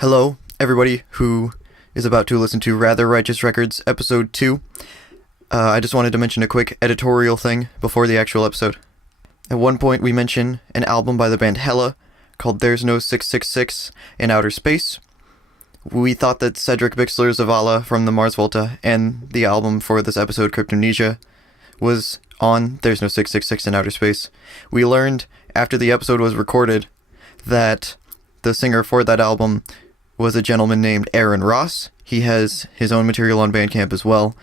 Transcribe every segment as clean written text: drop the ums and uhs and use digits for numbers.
Hello, everybody who is about to listen to Rather Righteous Records, Episode 2. I just wanted to mention a quick editorial thing before the actual episode. At one point, we mention an album by the band Hella called There's No 666 in Outer Space. We thought that Cedric Bixler Zavala from the Mars Volta and the album for this episode, Cryptomnesia, was on There's No 666 in Outer Space. We learned after the episode was recorded that the singer for that album was a gentleman named Aaron Ross. He has his own material on Bandcamp as well.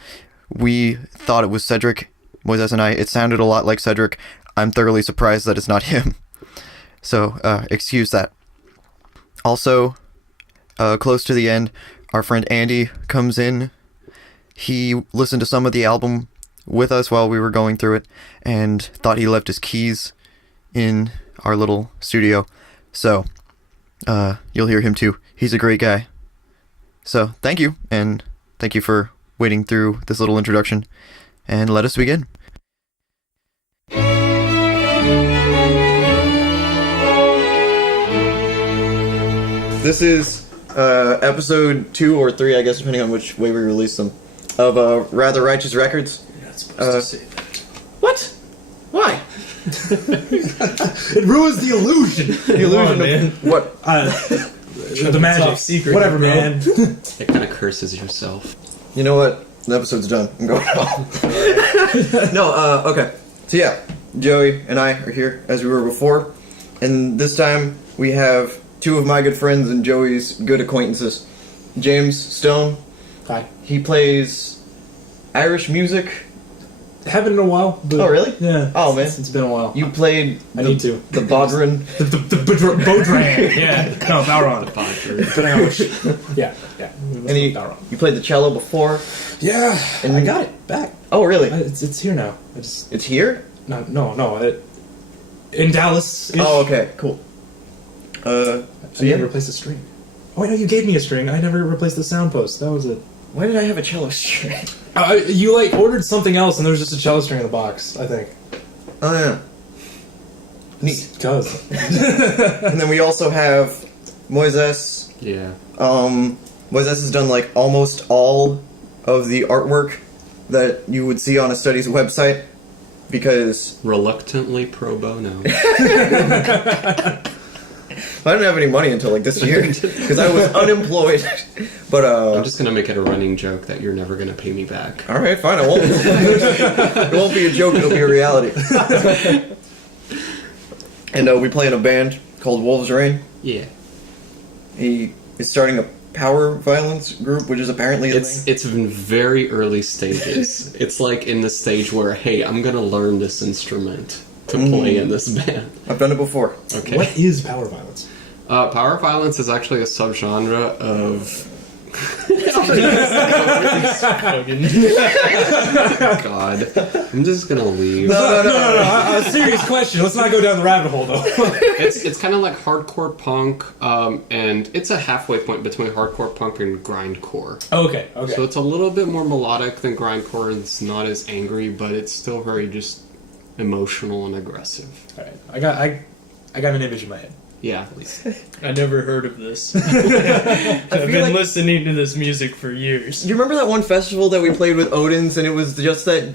We thought it was Cedric, Moises and I. It sounded a lot like Cedric. I'm thoroughly surprised that it's not him. So, excuse that. Also, close to the end, our friend Andy comes in. He listened to some of the album with us while we were going through it and thought he left his keys in our little studio. So, you'll hear him too. He's a great guy. So, thank you, and thank you for waiting through this little introduction. And let us begin. This is episode 2 or 3, I guess, depending on which way we release them, of Rather Righteous Records. You're not supposed to say that. What? Why? It ruins the illusion. The illusion man. of what? The magic. Top secret. Whatever, man. It kind of curses yourself. You know what? The episode's done. I'm going home. No, okay. So yeah, Joey and I are here as we were before, and this time we have two of my good friends and Joey's good acquaintances. James Stone. Hi. He plays Irish music. Haven't in a while. But Oh, really? Yeah. Oh, man. It's been a while. You played I need to. The Bodhran. The Bodhran. Yeah. No, Balron. The Bodhran. Depending on which. Yeah. And you played the cello before. Yeah. And I got it back. Oh, really? It's here now. It's here? No. In Dallas. Oh, okay. Cool. I never replaced a string. Oh, wait, no, you gave me a string. I never replaced the sound post. That was it. Why did I have a cello string? You, ordered something else, and there was just a cello string in the box, I think. Oh, yeah. Neat. Because. And then we also have Moises. Yeah. Moises has done, almost all of the artwork that you would see on a study's website, because... Reluctantly pro bono. I didn't have any money until, this year, because I was unemployed, but, I'm just gonna make it a running joke that you're never gonna pay me back. Alright, fine, I won't. It won't be a joke, it'll be a reality. And, we play in a band called Wolves Rain. Yeah. He is starting a power violence group, which is apparently a thing. It's in very early stages. It's in the stage where, hey, I'm gonna learn this instrument to play in this band. I've done it before. Okay. What is power violence? Power violence is actually a subgenre of... God. I'm just gonna leave. No. A serious question. Let's not go down the rabbit hole, though. It's kind of like hardcore punk, and it's a halfway point between hardcore punk and grindcore. Okay. So it's a little bit more melodic than grindcore, and it's not as angry, but it's still very just emotional and aggressive. All right. I got an image in my head. Yeah, at least. I never heard of this. I've been listening to this music for years. You remember that one festival that we played with Odin's, and it was just that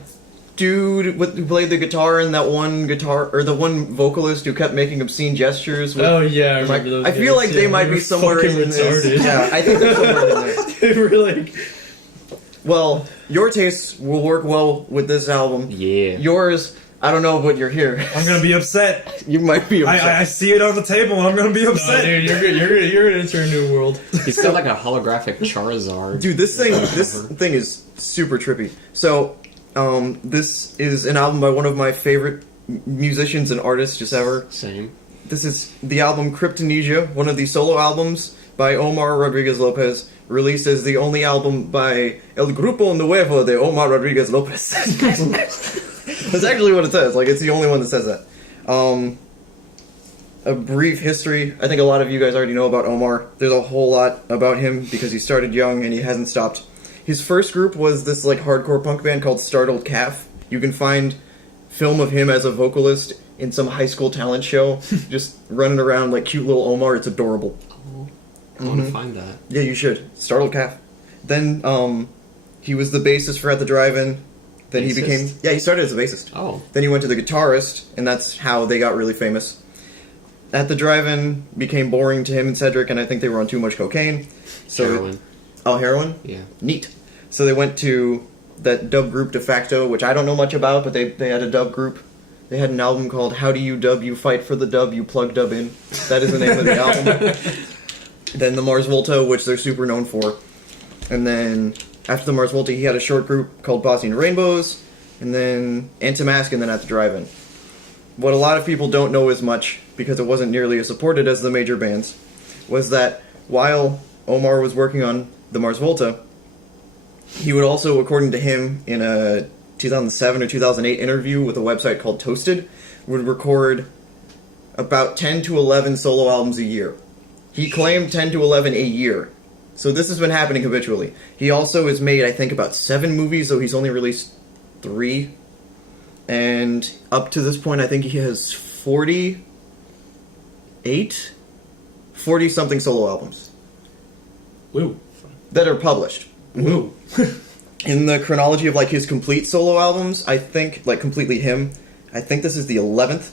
dude who played the guitar and that one the one vocalist who kept making obscene gestures with... Oh yeah, I remember those I feel guys. like they might be somewhere in fucking this. retarded. Yeah, I think they're somewhere in there. They were Well, your tastes will work well with this album. Yeah. Yours... I don't know, but you're here. I'm gonna be upset. You might be upset. I see it on the table, and I'm gonna be upset. No, dude, you're gonna enter a new world. He's got a holographic Charizard. Dude, this thing is super trippy. So, this is an album by one of my favorite musicians and artists just ever. Same. This is the album Cryptomnesia, one of the solo albums by Omar Rodriguez Lopez, released as the only album by El Grupo Nuevo de Omar Rodríguez-López. That's actually what it says. It's the only one that says that. A brief history. I think a lot of you guys already know about Omar. There's a whole lot about him because he started young and he hasn't stopped. His first group was this hardcore punk band called Startled Calf. You can find film of him as a vocalist in some high school talent show, just running around like cute little Omar. It's adorable. I want to find that. Yeah, you should. Startled Calf. Then he was the bassist for At the Drive-In. Then he became... Bassist? Yeah, he started as a bassist. Oh. Then he went to the guitarist, and that's how they got really famous. At the Drive-In became boring to him and Cedric, and I think they were on too much cocaine. So Heroin. heroin? Yeah. Neat. So they went to that dub group De Facto, which I don't know much about, but they had a dub group. They had an album called How Do You Dub? You Fight for the Dub, You Plug Dub In. That is the name of the album. Then the Mars Volta, which they're super known for. And then after the Mars Volta, he had a short group called Bosnian Rainbows, and then Anti-Mask, and then At the Drive-In. What a lot of people don't know as much, because it wasn't nearly as supported as the major bands, was that while Omar was working on the Mars Volta, he would also, according to him, in a 2007 or 2008 interview with a website called Toasted, would record about 10 to 11 solo albums a year. He claimed 10 to 11 a year. So this has been happening habitually. He also has made, I think, about 7 movies, though he's only released 3. And up to this point, I think he has 40-something solo albums. Woo. That are published. Woo. In the chronology of, like, his complete solo albums, I think, like, completely him, I think this is the 11th.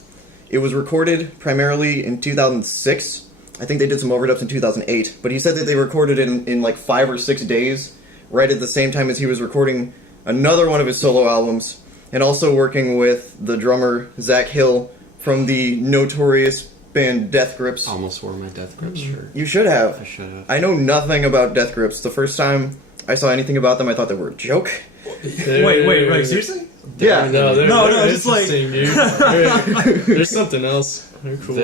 It was recorded primarily in 2006. I think they did some overdubs in 2008. But he said that they recorded it in like, 5 or 6 days, right at the same time as he was recording another one of his solo albums, and also working with the drummer, Zach Hill, from the notorious band Death Grips. Almost wore my Death Grips shirt. You should have. I should have. I know nothing about Death Grips. The first time I saw anything about them, I thought they were a joke. Wait, seriously? Yeah. They're just like- interesting, dude. There's something else. They're cool.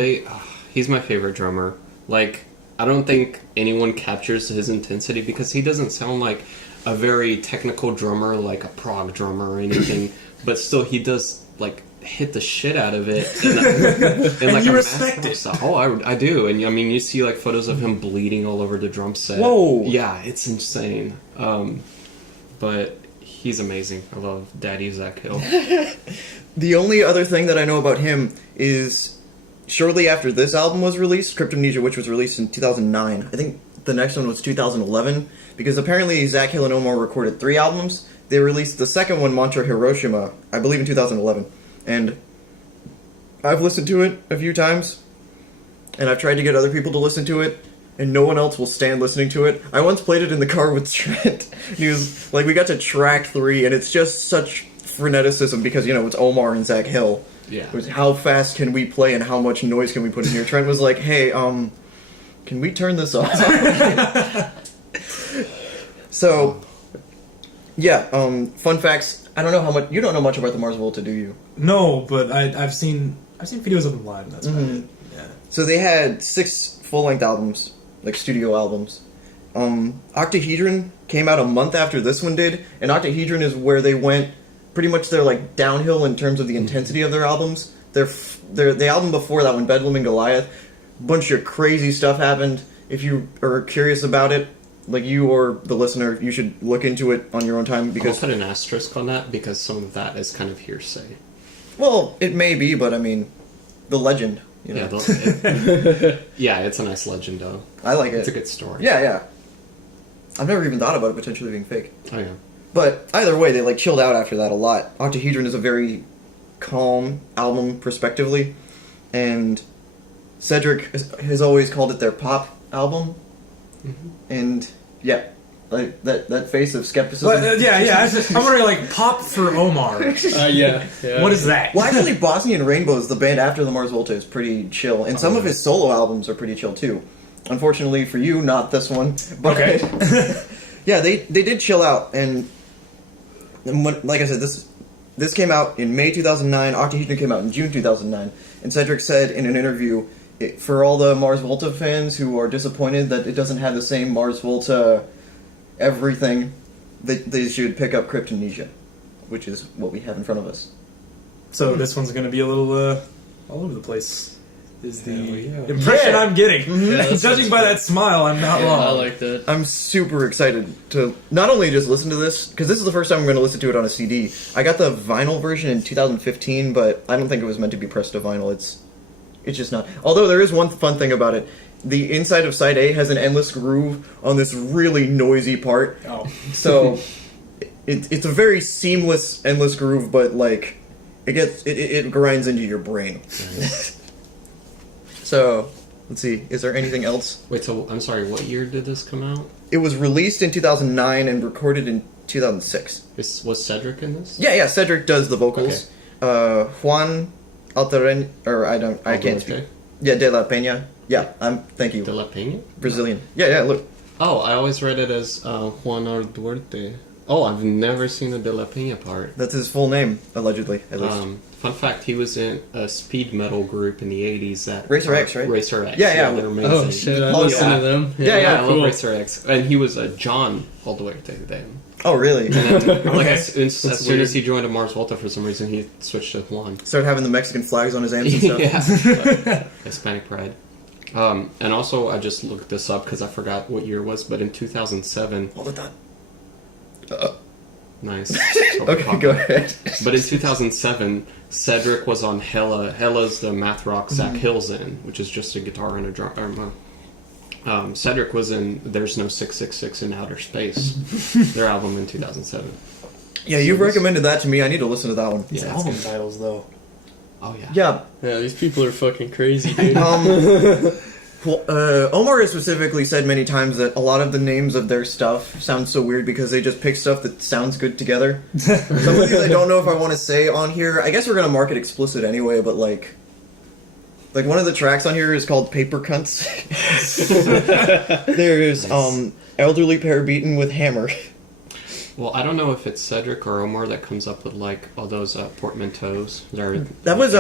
He's my favorite drummer. Like, I don't think anyone captures his intensity because he doesn't sound like a very technical drummer, like a prog drummer or anything. But still, he does like hit the shit out of it. And like you a respect it. style. Oh, I do. And I mean, you see like photos of him bleeding all over the drum set. Whoa. Yeah, it's insane. But he's amazing. I love Daddy Zach Hill. The only other thing that I know about him is shortly after this album was released, Cryptomnesia, which was released in 2009. I think the next one was 2011, because apparently Zach Hill and Omar recorded 3 albums. They released the second one, Mantra Hiroshima, I believe in 2011. And I've listened to it a few times, and I've tried to get other people to listen to it, and no one else will stand listening to it. I once played it in the car with Trent. He was like, we got to track 3, and it's just such freneticism because, you know, it's Omar and Zach Hill. Yeah. It was how fast can we play and how much noise can we put in here. Trent was like, hey, can we turn this off? So, yeah, fun facts. I don't know how much, you don't know much about the Mars Volta, do you? No, but I've seen videos of them live, and that's about it. Yeah. So they had 6 full-length albums, like studio albums. Octahedron came out a month after this one did, and Octahedron is where they went pretty much they're like downhill in terms of the intensity of their albums. The album before that one, Bedlam and Goliath, bunch of crazy stuff happened. If you are curious about it, like you or the listener, you should look into it on your own time because I'll put an asterisk on that because some of that is kind of hearsay. Well, it may be, but I mean, the legend. You know? Yeah, it's a nice legend though. I like it. It's a good story. Yeah. I've never even thought about it potentially being fake. Oh yeah. But either way, they like chilled out after that a lot. Octahedron is a very calm album prospectively, and Cedric has always called it their pop album. Mm-hmm. And yeah, like that face of skepticism. Yeah. I'm wondering, like, pop for Omar. Yeah. What is that? Well, actually, Bosnian Rainbows, the band after the Mars Volta, is pretty chill, and some of his solo albums are pretty chill too. Unfortunately for you, not this one. But Okay. Yeah, they did chill out, and like I said, this came out in May 2009. Octahedron came out in June 2009, and Cedric said in an interview, for all the Mars Volta fans who are disappointed that it doesn't have the same Mars Volta everything, they should pick up Cryptomnesia, which is what we have in front of us. So this one's going to be a little all over the place. Is the yeah. impression I'm getting. Yeah, Judging by that smile, I'm not wrong. I like that. I'm super excited to not only just listen to this, because this is the first time I'm going to listen to it on a CD. I got the vinyl version in 2015, but I don't think it was meant to be pressed to vinyl. It's just not. Although there is one fun thing about it. the inside of side A has an endless groove on this really noisy part. Oh. So it's a very seamless endless groove, but like it grinds into your brain. So let's see, is there anything else? Wait, so I'm sorry, what year did this come out? It was released in 2009 and recorded in 2006. Was Cedric in this? Yeah, Cedric does the vocals. Juan Altaren, or I can't speak. Yeah, De La Peña. Yeah, thank you. De La Peña? Brazilian. Yeah, look. Oh, I always read it as Juan Duarte. Oh, I've never seen the De La Peña part. That's his full name, allegedly, at least. Fun fact, he was in a speed metal group in the 80s that... Racer X, right? Racer X. Yeah. They're amazing. Oh shit, I listen to them. Yeah, I love Racer X. And he was John all the way to then. Oh, really? And then, like, Okay. as soon as he joined a Mars Volta, for some reason, he switched to Juan. Started having the Mexican flags on his amps and stuff. Yeah. Hispanic pride. And also, I just looked this up because I forgot what year it was, but in 2007... Hold it down. Nice. Okay, go ahead. But in 2007, Cedric was on Hella. Hella's the math rock Zach Hill's in, which is just a guitar and a drum. Cedric was in There's No 666 in Outer Space, their album in 2007. Yeah, you've recommended that to me. I need to listen to that one. These Yeah. album titles, though. Oh, yeah. Yeah. Yeah, these people are fucking crazy, dude. Omar has specifically said many times that a lot of the names of their stuff sound so weird because they just pick stuff that sounds good together. Some of these I don't know if I want to say on here. I guess we're going to mark it explicit anyway, but like one of the tracks on here is called Paper Cunts. There's Elderly Pair Beaten with Hammer. Well, I don't know if it's Cedric or Omar that comes up with, like, all those portmanteaus. That was,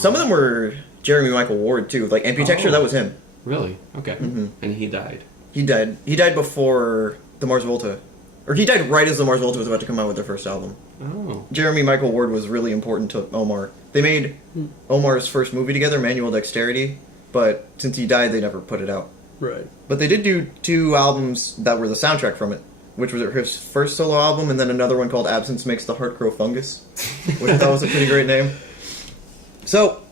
some of them were Jeremy Michael Ward, too. Like, Amputexture, that was him. Really? Okay. Mm-hmm. And he died. He died before the Mars Volta. Or he died right as the Mars Volta was about to come out with their first album. Oh. Jeremy Michael Ward was really important to Omar. They made Omar's first movie together, Manual Dexterity, but since he died, they never put it out. Right. But they did do 2 albums that were the soundtrack from it, which was his first solo album, and then another one called Absence Makes the Heart Grow Fungus, which I thought was a pretty great name. So,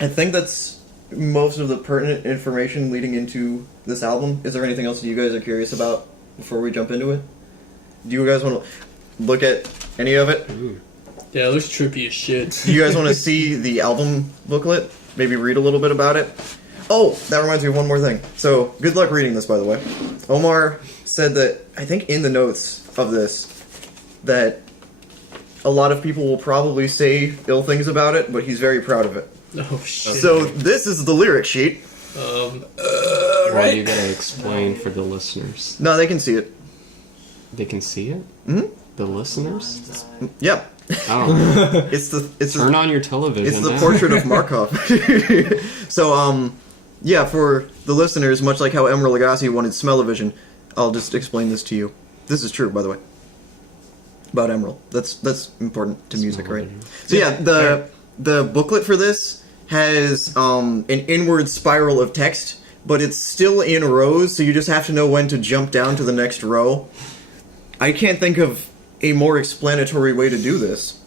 I think that's most of the pertinent information leading into this album. Is there anything else that you guys are curious about before we jump into it? Do you guys want to look at any of it? Ooh. Yeah, it looks trippy as shit. Do you guys want to see the album booklet? Maybe read a little bit about it? Oh, that reminds me of one more thing. So, good luck reading this, by the way. Omar said that, I think in the notes of this, that a lot of people will probably say ill things about it, but he's very proud of it. Oh shit. So, this is the lyric sheet. Well, you gotta explain for the listeners. No, they can see it. They can see it? Mm-hmm. The listeners? Yep. Oh. It's Turn on your television. It's the now. portrait of Markov. So, yeah, for the listeners, much like how Emeril Lagasse wanted smell-o-vision, I'll just explain this to you. This is true, by the way. About Emeril. That's important to music, right? So yeah, the booklet for this has an inward spiral of text, but it's still in rows, so you just have to know when to jump down to the next row. I can't think of a more explanatory way to do this.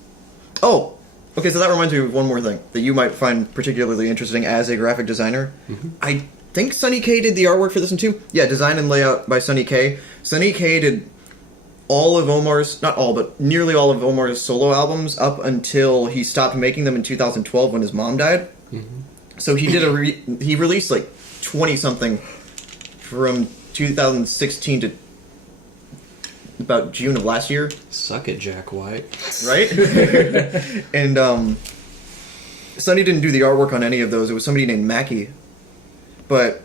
Oh, okay, so that reminds me of one more thing that you might find particularly interesting as a graphic designer. Mm-hmm. I think Sonny K did the artwork for this one too. Yeah, design and layout by Sonny K. Sonny K did all of Omar's, not all, but nearly all of Omar's solo albums up until he stopped making them in 2012 when his mom died. Mm-hmm. So he did he released like 20-something from 2016 to about June of last year. Suck it, Jack White. Right? And Sonny didn't do the artwork on any of those. It was somebody named Mackie. But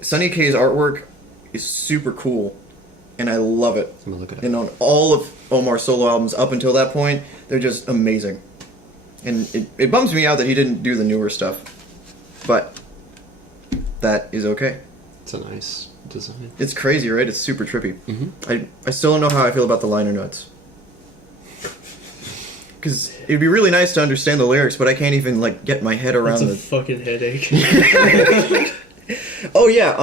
Sonny K's artwork is super cool, and I love it. I'm gonna look it up. And on all of Omar's solo albums up until that point, they're just amazing. And it bums me out that he didn't do the newer stuff. But that is okay. It's a nice design. It's crazy, right? It's super trippy. Mm-hmm. I still don't know how I feel about the liner notes. Because it'd be really nice to understand the lyrics, but I can't even, like, get my head around That's a fucking headache. Oh, yeah,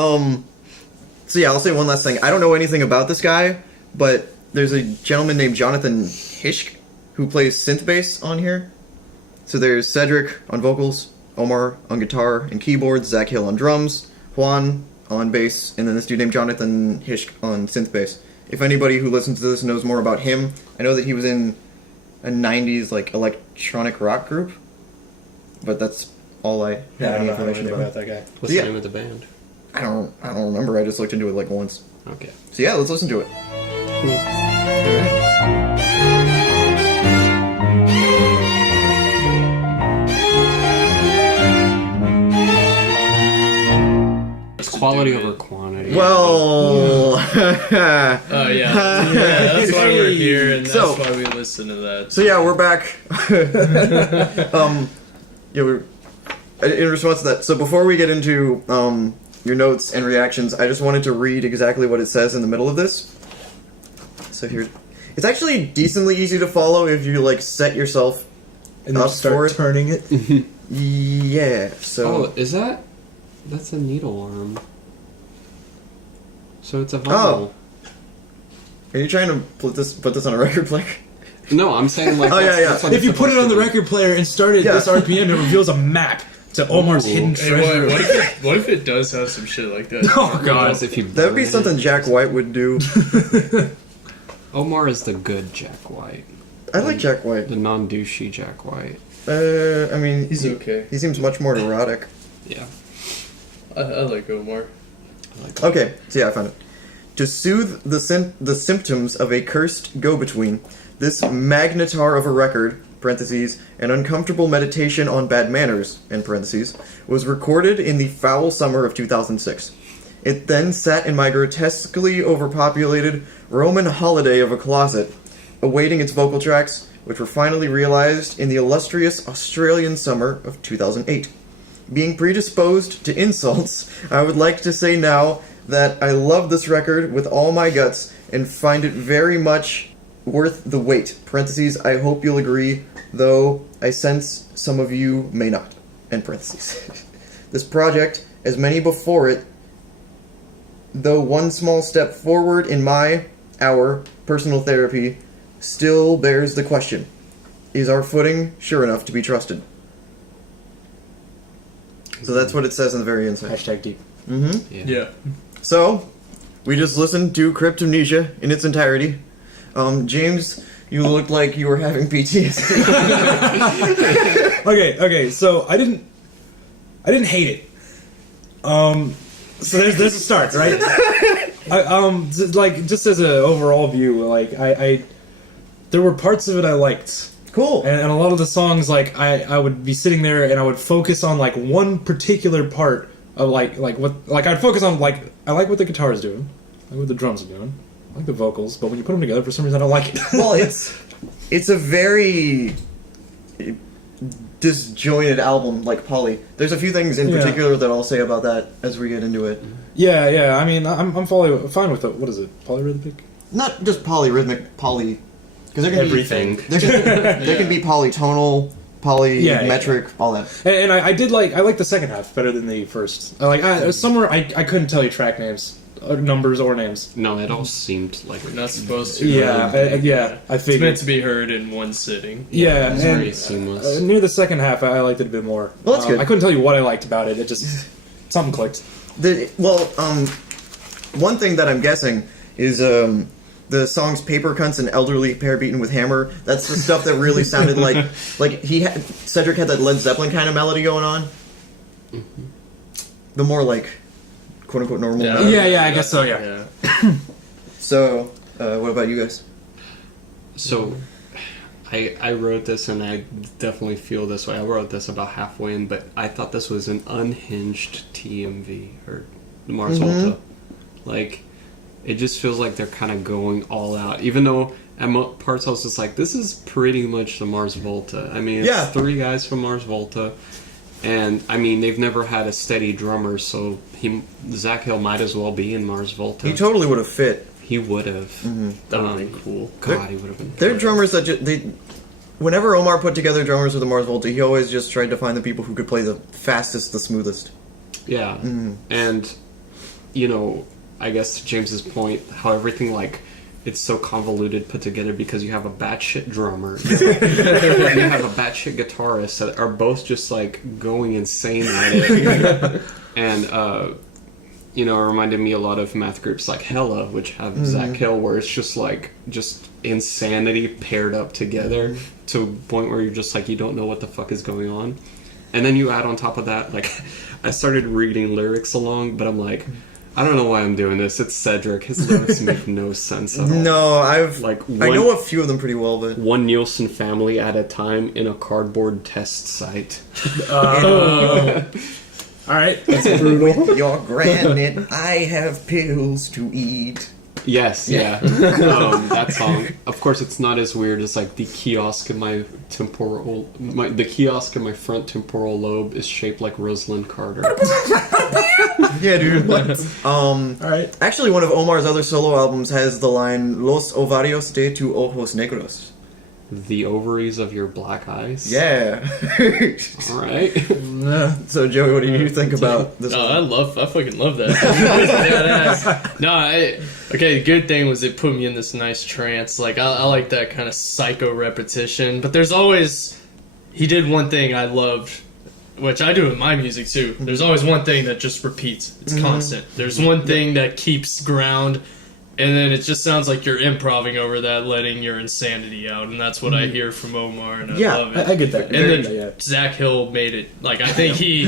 so yeah, I'll say one last thing. I don't know anything about this guy, but there's a gentleman named Jonathan Hishk who plays synth bass on here. So there's Cedric on vocals, Omar on guitar and keyboards, Zach Hill on drums, Juan on bass, and then this dude named Jonathan Hishk on synth bass. If anybody who listens to this knows more about him, I know that he was in a 90s like electronic rock group, but that's all I have any information about. that guy. What's the name of the band? I don't remember. I just looked into it like once. Okay. So yeah, let's listen to it. Quality over quantity. Well, Oh yeah, that's why we're here, and that's why we listen to that. So yeah, we're back. Yeah, we're in response to that. So before we get into your notes and reactions, I just wanted to read exactly what it says in the middle of this. So here, it's actually decently easy to follow if you like set yourself And then up start for it. turning it. Yeah. So. Oh, is that? That's a needle arm. So it's a vinyl. Are you trying to put this on a record player? No, I'm saying like. Oh, yeah. that's what If it's you put it supposed on the to be. record player and start it this RPM, it reveals a map to Omar's hidden Hey, treasure. what if it does have some shit like that? Oh god. Whereas if you That would be burn something it- Jack White would do. Omar is the good Jack White, I like Jack White. the non-douchey Jack White. I mean, He's okay. He seems much more erotic. Yeah. I like Omar. I like Okay, so yeah, I found it. To soothe the symptoms of a cursed go-between, this magnetar of a record, parentheses, an uncomfortable meditation on bad manners, end parentheses, was recorded in the foul summer of 2006. It then sat in my grotesquely overpopulated Roman holiday of a closet, awaiting its vocal tracks, which were finally realized in the illustrious Australian summer of 2008. Being predisposed to insults, I would like to say now that I love this record with all my guts and find it very much worth the wait. Parentheses, I hope you'll agree, though I sense some of you may not. End parentheses. This project, as many before it, though one small step forward in our personal therapy, still bears the question. Is our footing sure enough to be trusted? So that's what it says in the very inside. Hashtag deep. Mm-hmm. Yeah. So, we just listened to Cryptomnesia in its entirety. James, you looked like you were having PTSD. Okay, so I didn't hate it. So there's a start, right? Just as an overall view, I there were parts of it I liked. Cool. And a lot of the songs, I would be sitting there and I would focus on one particular part of I'd focus on I like what the guitar is doing, I like what the drums are doing, I like the vocals, but when you put them together, for some reason I don't like it. Well, it's a very disjointed album, like Polly. There's a few things in particular that I'll say about that as we get into it. Yeah. I mean, I'm fine with it. What is it? Polyrhythmic? Not just polyrhythmic, because there can Everything. be there can be polytonal, polymetric, all that. And I like the second half better than the first. Somewhere I couldn't tell you track names, numbers or names. No, it all seemed like We're not supposed to. Yeah, I It's figured. meant to be heard in one sitting. Yeah, It's and very seamless. near the second half, I liked it a bit more. Well, that's good. I couldn't tell you what I liked about it. It just something clicked. One thing that I'm guessing is the songs "Paper Cunts" and "Elderly Pair Beaten with Hammer." That's the stuff that really sounded like Cedric had that Led Zeppelin kind of melody going on. Mm-hmm. The more quote unquote normal. Yeah. melody. Yeah, I guess so. Yeah. So, what about you guys? So, I wrote this, and I definitely feel this way. I wrote this about halfway in, but I thought this was an unhinged TMV, or Mars Volta. It just feels like they're kind of going all out. Even though at parts I was just like, this is pretty much the Mars Volta. I mean, it's three guys from Mars Volta. And, I mean, they've never had a steady drummer, so Zach Hill might as well be in Mars Volta. He totally would have fit. He would have. That would have been cool. God, he would have been. They're drummers that whenever Omar put together drummers with the Mars Volta, he always just tried to find the people who could play the fastest, the smoothest. Yeah. And, I guess to James's point, how everything, it's so convoluted put together because you have a batshit drummer, you have a batshit guitarist that are both just, going insane at it. And, you know, it reminded me a lot of math groups like Hella, which have Zach Hill, where it's just like just insanity paired up together to a point where you're just like you don't know what the fuck is going on. And then you add on top of that, like, I started reading lyrics along, but I'm like, I don't know why I'm doing this. It's Cedric. His lyrics make no sense at all. No, I know a few of them pretty well, but one Nielsen family at a time in a cardboard test site. All right. with your granite, I have pills to eat. Yes, yeah. That song. Of course, it's not as weird as like the kiosk in my the kiosk in my front temporal lobe is shaped like Rosalind Carter. Yeah, dude. All right. Actually, one of Omar's other solo albums has the line "Los ovarios de tu ojos negros." The ovaries of your black eyes. Yeah. All right. So, Joey, what do you think about this? I fucking love that. Okay, the good thing was it put me in this nice trance. Like, I like that kind of psycho repetition. But there's always, he did one thing I loved, which I do in my music too. There's always one thing that just repeats. It's constant. There's one thing that keeps ground, and then it just sounds like you're improvising over that, letting your insanity out, and that's what I hear from Omar, and I love it. I get that. And then Zach Hill made it. Like, I think he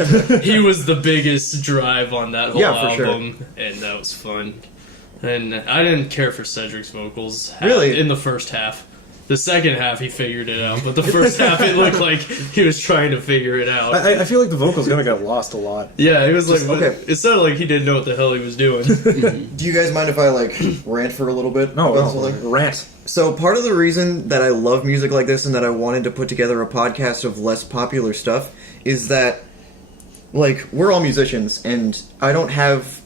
was the biggest drive on that whole album, and that was fun. And I didn't care for Cedric's vocals in the first half. The second half, he figured it out, but the first half, it looked like he was trying to figure it out. I feel like the vocals kind of got lost a lot. Yeah, it was it sounded like he didn't know what the hell he was doing. Do you guys mind if I, rant for a little bit? Rant. So part of the reason that I love music like this and that I wanted to put together a podcast of less popular stuff is that, we're all musicians, and I don't have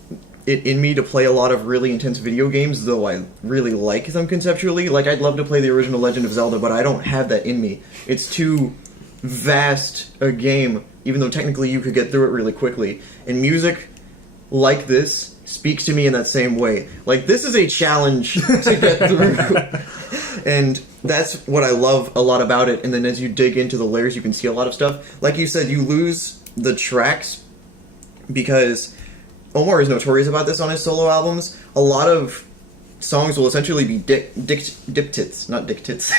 it in me to play a lot of really intense video games, though I really like them conceptually. I'd love to play the original Legend of Zelda, but I don't have that in me. It's too vast a game, even though technically you could get through it really quickly. And music like this speaks to me in that same way. This is a challenge to get through. And that's what I love a lot about it. And then as you dig into the layers, you can see a lot of stuff. Like you said, you lose the tracks because Omar is notorious about this on his solo albums. A lot of songs will essentially be diptychs, not dictits.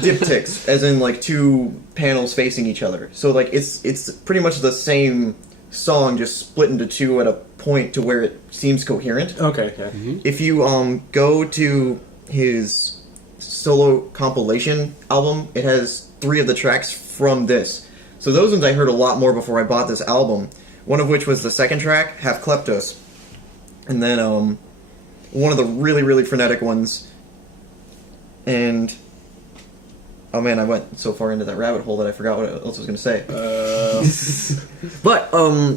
Diptychs, as in two panels facing each other. So it's pretty much the same song, just split into two at a point to where it seems coherent. Okay, yeah. Mm-hmm. If you go to his solo compilation album, it has 3 of the tracks from this. So those ones I heard a lot more before I bought this album. One of which was the second track, Half Kleptos. And then one of the really, really frenetic ones. And oh man, I went so far into that rabbit hole that I forgot what else I was going to say. But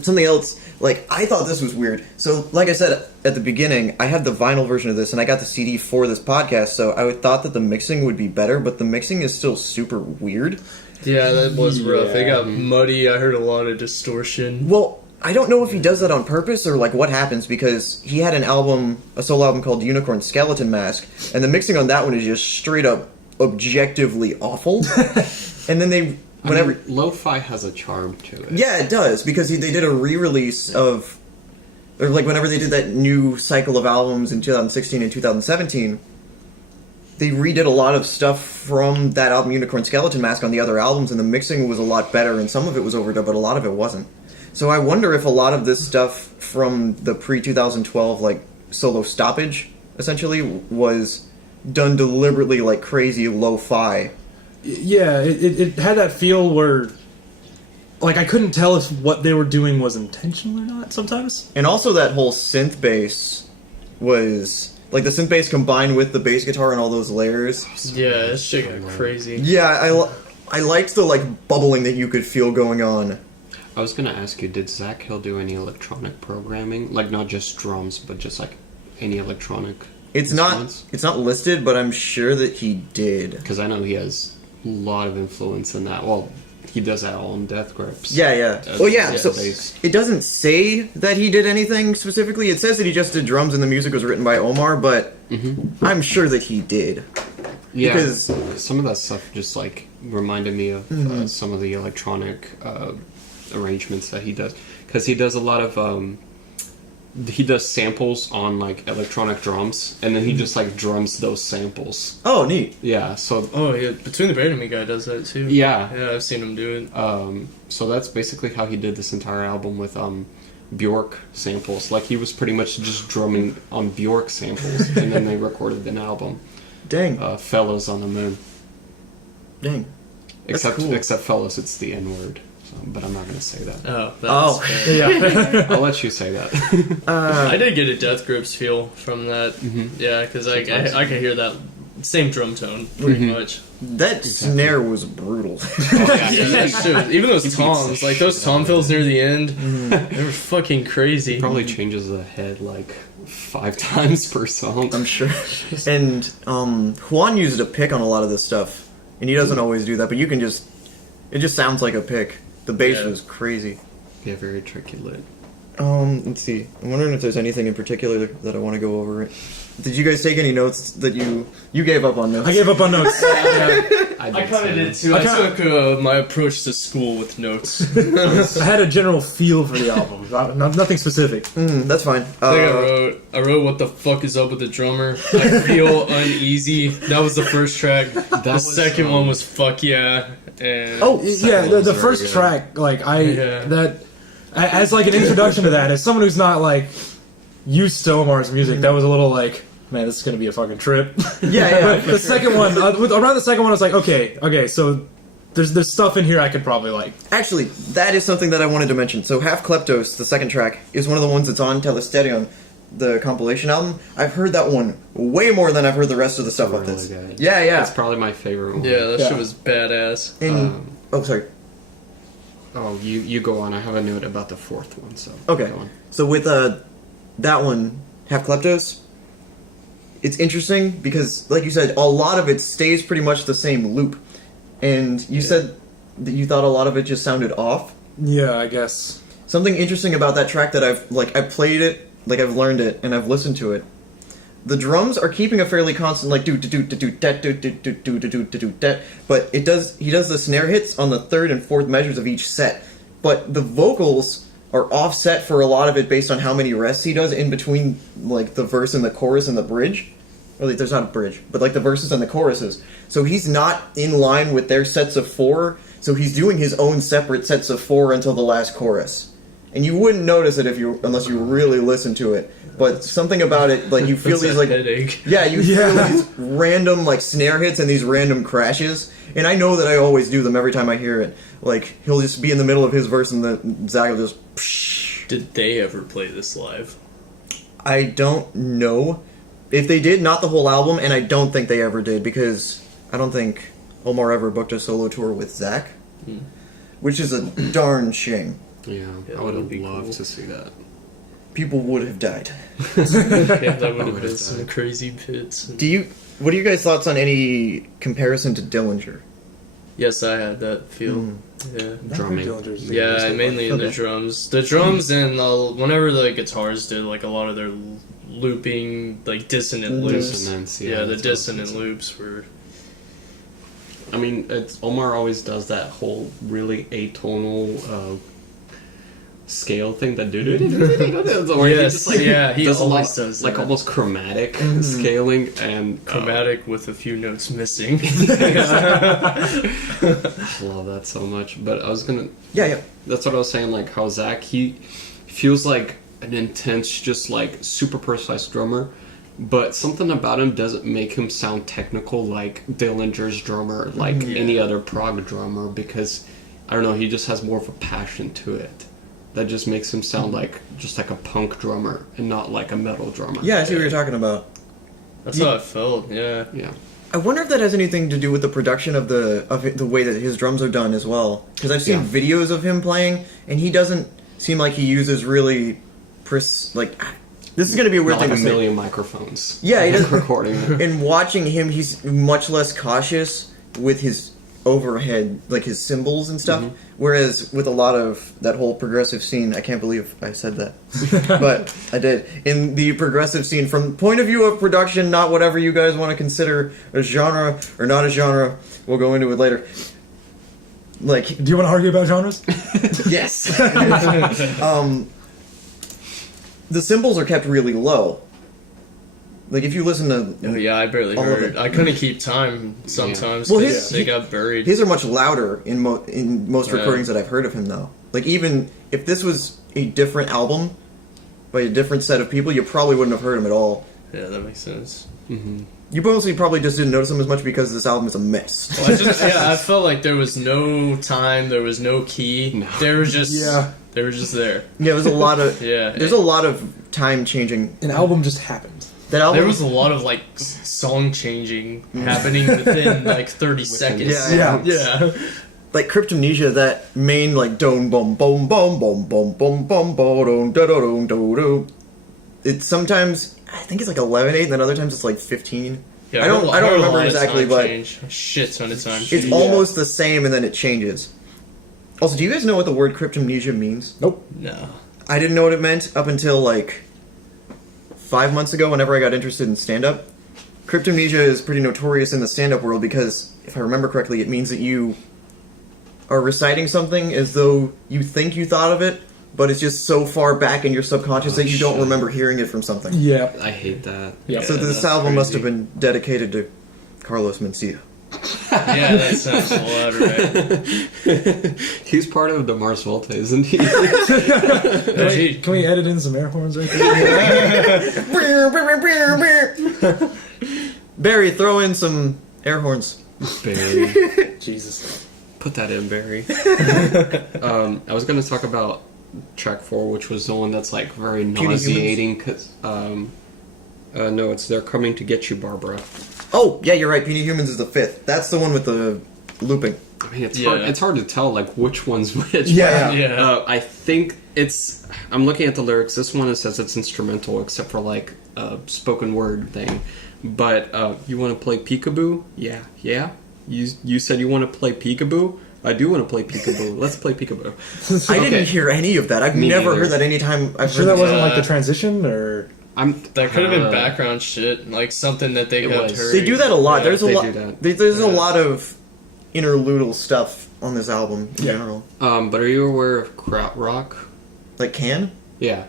something else, I thought this was weird. So, like I said at the beginning, I had the vinyl version of this, and I got the CD for this podcast, so I thought that the mixing would be better, but the mixing is still super weird. Yeah, that was rough. It got muddy. I heard a lot of distortion. Well, I don't know if he does that on purpose or what happens, because he had a solo album called Unicorn Skeleton Mask, and the mixing on that one is just straight up objectively awful. And then lo-fi has a charm to it. Yeah, it does, because they did a re-release of, or whenever they did that new cycle of albums in 2016 and 2017, they redid a lot of stuff from that album Unicorn Skeleton Mask on the other albums, and the mixing was a lot better, and some of it was overdubbed, but a lot of it wasn't. So I wonder if a lot of this stuff from the pre-2012, solo stoppage, essentially, was done deliberately crazy lo-fi. Yeah, it had that feel where, I couldn't tell if what they were doing was intentional or not sometimes. And also that whole synth bass was... the synth bass combined with the bass guitar and all those layers. Yeah, this shit got crazy. Yeah, I liked the bubbling that you could feel going on. I was gonna ask you, did Zach Hill do any electronic programming? Not just drums, but just any electronic instruments? It's not listed, but I'm sure that he did. Because I know he has a lot of influence in that. Well, he does that all in Death Grips. Yeah. So it doesn't say that he did anything specifically. It says that he just did drums and the music was written by Omar, but I'm sure that he did. Yeah, because some of that stuff just reminded me of some of the electronic arrangements that he does. Because he does a lot of he does samples on like electronic drums, and then he just like drums those samples. Oh, neat. Yeah, so Oh yeah, Between the Brain and Me guy does that too. yeah, Yeah, I've seen him do it. so that's basically how he did this entire album with Bjork samples. Like he was pretty much just drumming on Bjork samples, and then they recorded an album. Dang. Fellows on the Moon. Dang. That's Except cool. except Fellows, it's the N word. So, but I'm not gonna say that. Oh, Oh. that's fair. Yeah. I'll let you say that. I did get a Death Grips feel from that. Yeah, because I can hear that same drum tone pretty much. That snare was brutal. Yeah, that's true. Even those toms, like those tom fills near the end, they were fucking crazy. Probably changes the head like 5 times per song. I'm sure. And Juan used a pick on a lot of this stuff, and he doesn't always do that. But you can just, it just sounds like a pick. The bass Yeah. was crazy. Yeah, very articulate. Let's see. I'm wondering if there's anything in particular that I want to go over. Did you guys take any notes that you gave up on notes? I gave up on notes. I kind of did too. I took my approach to school with notes. I had a general feel for the album, nothing specific. That's fine. I wrote what the fuck is up with the drummer. I feel uneasy. That was the first track. The was, second one was fuck yeah. And Oh, Yeah, one the was very first good. track, like Yeah. as like an introduction to that, as someone who's not like used to Omar's music, that was a little like, man, this is gonna be a fucking trip. Yeah. But the second one, around the second one, I was like, okay, so there's stuff in here I could probably like. Actually, that is something that I wanted to mention. So, Half Kleptos, the second track, is one of the ones that's on Telesterion, the compilation album. I've heard that one way more than I've heard the rest of the stuff off Really this. good. Yeah. It's probably my favorite one. yeah, that Yeah. shit was badass. And, oh, sorry. Oh, you go on. I have a note about the fourth one, so Okay. go on. So with that one, Half Kleptos, it's interesting because, like you said, a lot of it stays pretty much the same loop. And you said that you thought a lot of it just sounded off. Yeah, I guess. Something interesting about that track that I've played it, like I've learned it, and I've listened to it. The drums are keeping a fairly constant, like do do do do do dat do do do do do do do dat, but he does the snare hits on the third and fourth measures of each set. But the vocals are offset for a lot of it based on how many rests he does in between, like the verse and the chorus and the bridge. Or like, there's not a bridge, but like the verses and the choruses. So he's not in line with their sets of 4. So he's doing his own separate sets of 4 until the last chorus. And you wouldn't notice it unless you really listen to it. But something about it, like you feel That's these a like headache. yeah, you feel these random like snare hits and these random crashes. And I know that I always do them every time I hear it. Like he'll just be in the middle of his verse and the Zach will just. Psh. Did they ever play this live? I don't know if they did. Not the whole album, and I don't think they ever did because I don't think Omar ever booked a solo tour with Zach, which is a darn shame. Yeah, Yeah, I would that would have be loved cool. to see that. People would have died. Yeah, that would have would been have some died. crazy pits. What are you guys' thoughts on any comparison to Dillinger? Yes, I had that feel. Yeah. Drumming. Yeah, mainly in the drums. The drums and whenever the guitars did like a lot of their looping, like dissonant loops. Dissonance, Yeah, yeah, the that's what I was dissonant thinking. loops were. I mean, Omar always does that whole really atonal scale thing that where he Yes, just like yeah, he does a lot, always does like that. almost chromatic scaling and Chromatic with a few notes missing. I love that so much. But I was gonna Yeah. that's what I was saying, like how Zach, he feels like an intense, just like super precise drummer, but something about him doesn't make him sound technical like Dillinger's drummer, like any other prog drummer, because I don't know, he just has more of a passion to it that just makes him sound like just like a punk drummer and not like a metal drummer. Yeah, I see what you're talking about. That's how I felt. Yeah. Yeah. I wonder if that has anything to do with the production of the way that his drums are done as well. Because I've seen Yeah. videos of him playing, and he doesn't seem like he uses really this is going to be a weird Not like thing a to say. million microphones. Yeah, he doesn't. recording it. In watching him, he's much less cautious with his overhead, like his cymbals and stuff. Whereas with a lot of that whole progressive scene, I can't believe I said that, but I did. In the progressive scene, from the point of view of production, not whatever you guys want to consider a genre or not a genre, we'll go into it later. Like, Do you want to argue about genres? yes. the cymbals are kept really low. Like, if you listen to... Oh, yeah, I barely all of heard. it. I couldn't keep time sometimes Well, because they got buried. His are much louder in most Yeah. recordings that I've heard of him, though. Like, even if this was a different album by a different set of people, you probably wouldn't have heard him at all. Yeah, that makes sense. You mostly probably just didn't notice him as much because this album is a mess. Well, I felt like there was no time, there was no key. No. They were just Yeah. they were just there. Yeah, there's a lot of... Yeah. There's a lot of time changing. An album just happened. That album... There was a lot of like song changing happening within like 30 seconds. Yeah. Yeah. Like Cryptomnesia, that main like don bum bum bum bum bum bum bum bum do do do do. It's sometimes I think it's like 11/8, and then other times it's like 15. Yeah, I don't heard a remember lot of exactly, time but change. A shit ton of time it's change. almost the same, and then it changes. Also, do you guys know what the word Cryptomnesia means? Nope. No. I didn't know what it meant up until like 5 months ago. Whenever I got interested in stand-up, Cryptomnesia is pretty notorious in the stand-up world because, if I remember correctly, it means that you are reciting something as though you think you thought of it, but it's just so far back in your subconscious that you don't shit. remember hearing it from something. Yeah. I hate that. Yeah. So this that's album must have crazy. been dedicated to Carlos Mencia. Yeah, that sounds a lot right. He's part of the Mars Volta, isn't he? Can we edit in some air horns right there? Barry, throw in some air horns. Barry. Jesus. Put that in, Barry. I was going to talk about track 4, which was the one that's like very Puny nauseating. Cause, no, it's They're Coming to Get You, Barbara. Oh, yeah, you're right. Puny Humans is the 5th. That's the one with the looping. I mean, it's Yeah. hard. It's hard to tell like which one's which. Yeah. Yeah. I think it's. I'm looking at the lyrics. This one it says it's instrumental, except for like a spoken word thing. But you want to play peekaboo? Yeah, yeah. You said you want to play peekaboo. I do want to play peekaboo. Let's play peekaboo. I Okay. didn't hear any of that. I've Me never neither. heard that any time I've Sure heard that this. wasn't like the transition, or... That could have been background shit, like something that they It got was. heard. They do that a lot. Yeah. There's a they lot. do that. There's a Yeah. lot of interludal stuff on this album in general. But are you aware of krautrock? Like Can? Yeah.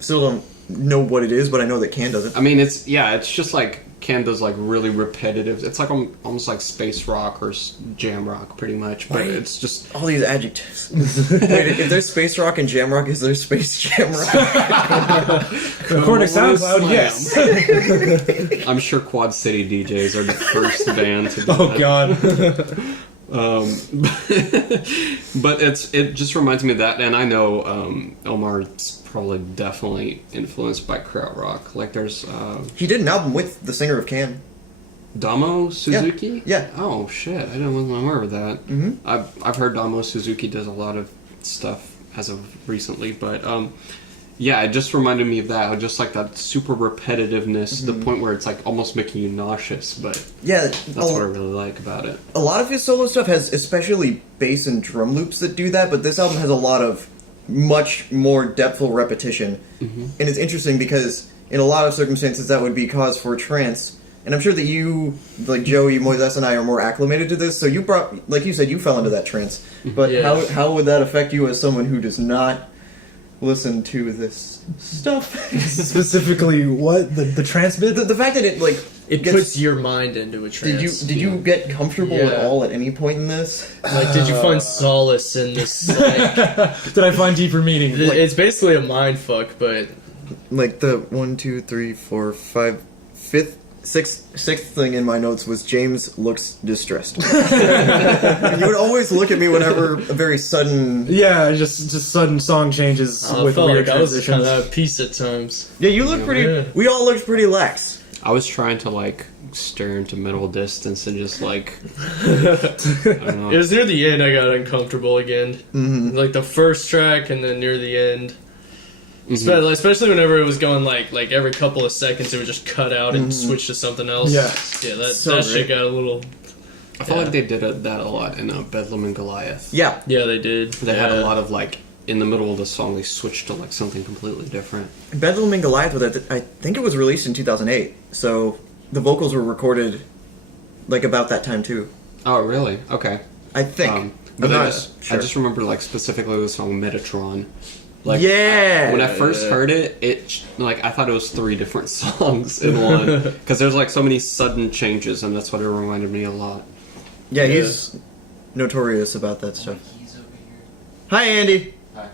Still don't know what it is, but I know that Can does it. I mean, it's just like Ken does like really repetitive. It's like almost like space rock or jam rock, pretty much. But Right. it's just All these adjectives. Wait, if there's space rock and jam rock, is there space jam rock? According to SoundCloud, Slam. yes. I'm sure Quad City DJs are the first band to do Oh, that. God. But it just reminds me of that, and I know Omar's probably definitely influenced by krautrock. Like there's He did an album with the singer of Can. Damo Suzuki. Yeah. Oh shit! I wasn't aware of that. Mhm. I've heard Damo Suzuki does a lot of stuff as of recently, but yeah, it just reminded me of that. Just like that super repetitiveness, to the point where it's like almost making you nauseous. But Yeah, that's what I really like about it. a lot of his solo stuff has especially bass and drum loops that do that, but this album has a lot of much more depthful repetition. And it's interesting because in a lot of circumstances that would be cause for trance. And I'm sure that you, like Joey, Moises, and I are more acclimated to this, so you brought, like you said, you fell into that trance. But Yeah. how would that affect you as someone who does not listen to this stuff? Specifically, what? The trance bit? The fact that it, like, It gets- puts your mind into a trance. Did you get comfortable at Yeah. all at any point in this? Like, did you find solace in this? Like, Did I find deeper meaning? it's basically a mind fuck, but Like the 1, 2, 3, 4, 5, 5th, sixth thing in my notes was James looks distressed. You would always look at me whenever a very sudden. Yeah, just sudden song changes I with felt weird like I was kind transitions. of out of peace at times. Yeah, you look pretty. Yeah. We all looked pretty lax. I was trying to like stare into middle distance and just like I don't know. It was near the end I got uncomfortable again. Mm-hmm. Like the first track and then near the end. Especially whenever it was going like every couple of seconds it would just cut out and switch to something else. Yeah. Yeah, that So shit great. got a little... I felt Yeah. like they did that a lot in Bedlam and Goliath. Yeah, Yeah, they did. They had a lot of like in the middle of the song they switched to like something completely different. Bedlam and Goliath with it. I think it was released in 2008, so the vocals were recorded like about that time too. Oh really? Okay. I think. But I'm I not just sure. remember like specifically the song Metatron. Like, Yeah! when I first heard it like I thought it was 3 different songs in one because there's like so many sudden changes, and that's what it reminded me a lot. Yeah, he's notorious about that stuff. He's over here. Hi, Andy. Hi.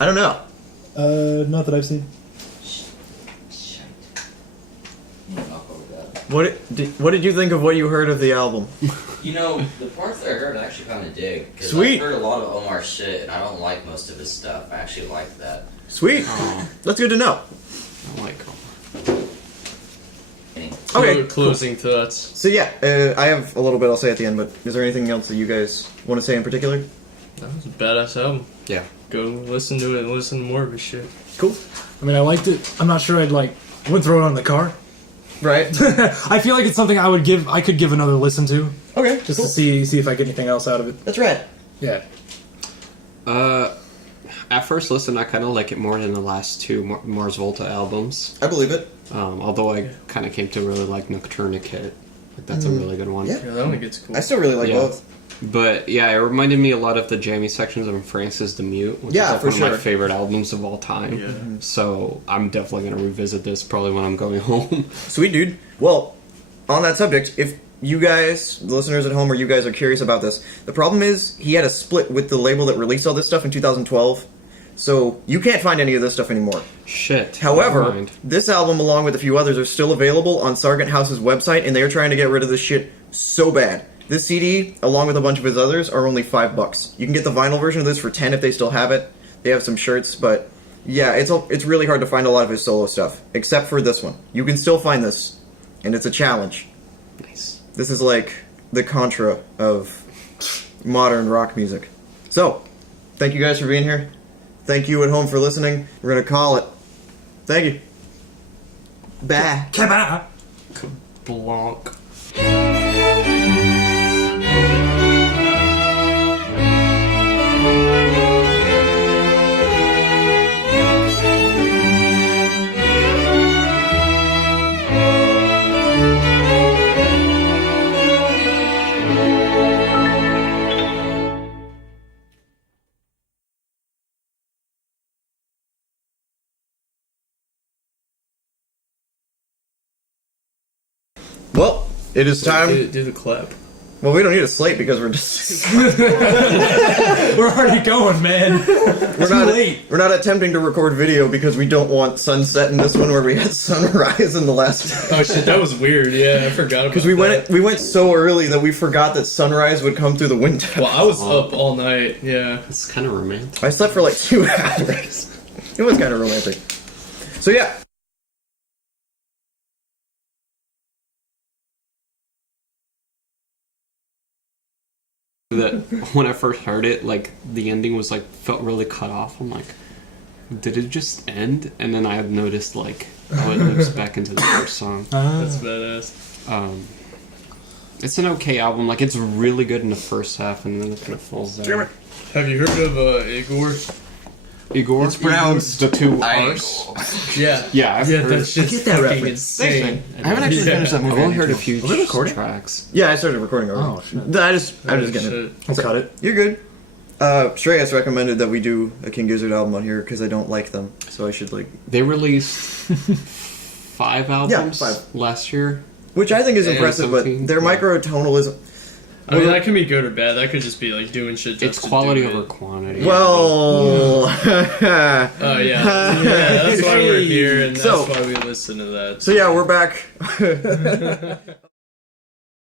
I don't know. Not that I've seen. Shite. Knock over that. What did you think of what you heard of the album? You know, the parts that I heard I actually kind of dig. 'Cause Sweet. I've heard a lot of Omar shit, and I don't like most of his stuff. I actually like that. Sweet. Oh, That's good to know. I like Anyway. Okay, Closing thoughts. So yeah, I have a little bit I'll say at the end, but is there anything else that you guys want to say in particular? That was a badass album. Yeah. Go listen to it and listen to more of his shit. Cool. I mean, I liked it. I'm not sure I'd would throw it on the car. Right. I feel like it's something I could give another listen to, Okay. just to see if I get anything else out of it. That's right. Yeah. At first listen, I kind of like it more than the last 2 Mars Volta albums. I believe it. Although I kind of came to really like Nocturnicate. Like, that's a really good one. Yeah. Yeah, that one gets cool. I still really like Yeah. both. But yeah, it reminded me a lot of the jammy sections of Francis the Mute, which Yeah, is like for one of sure. my favorite albums of all time. Yeah. So I'm definitely gonna revisit this probably when I'm going home. Sweet, dude. Well, on that subject, if you guys, the listeners at home, or you guys are curious about this, the problem is he had a split with the label that released all this stuff in 2012. So you can't find any of this stuff anymore. Shit. However, never mind. this album, along with a few others, are still available on Sargent House's website, and they are trying to get rid of this shit so bad. This CD, along with a bunch of his others, are only $5. You can get the vinyl version of this for 10 if they still have it. They have some shirts, but yeah, it's really hard to find a lot of his solo stuff, except for this one. You can still find this, and it's a challenge. Nice. This is like the Contra of modern rock music. So, thank you guys for being here. Thank you at home for listening. We're gonna call it. Thank you. Bye. Come Blanc. Well, it is time. Do the clap. Well, we don't need a slate because we're just We're already going, man. we're Too not late. we're not attempting to record video because we don't want sunset in this one where we had sunrise in the last. Oh shit, that was weird. Yeah, I forgot about Because we went so early that we forgot that sunrise would come through the window. Well, I was up all night. Yeah. It's kind of romantic. I slept for like 2 hours. It was kind of romantic. So yeah. That when I first heard it, like the ending was like felt really cut off. I'm like, did it just end? And then I had noticed like how it loops back into the first song. That's badass. It's an okay album. Like it's really good in the first half, and then it kind of falls down. Have you heard of Igor? Igor. It's pronounced the 2 I- R's. Yeah. Yeah, I've heard. That shit's get that fucking reference. insane. I haven't actually Yeah. finished that movie. I've only heard a few Was it recording? tracks. Yeah, I started recording already. Oh, shit. I'm just getting it. Shit. Let's cut it. You're good. Shreyas recommended that we do a King Gizzard album on here because I don't like them, so I should like. They released 5 albums 5. last year. Which I think is Yeah, impressive, but 17, their yeah. microtonalism. I mean, that can be good or bad. That could just be like doing shit just It's to quality do over it. quantity. Well, Oh yeah, yeah. That's why we're here, and that's So- why we listen to that. so yeah, we're back.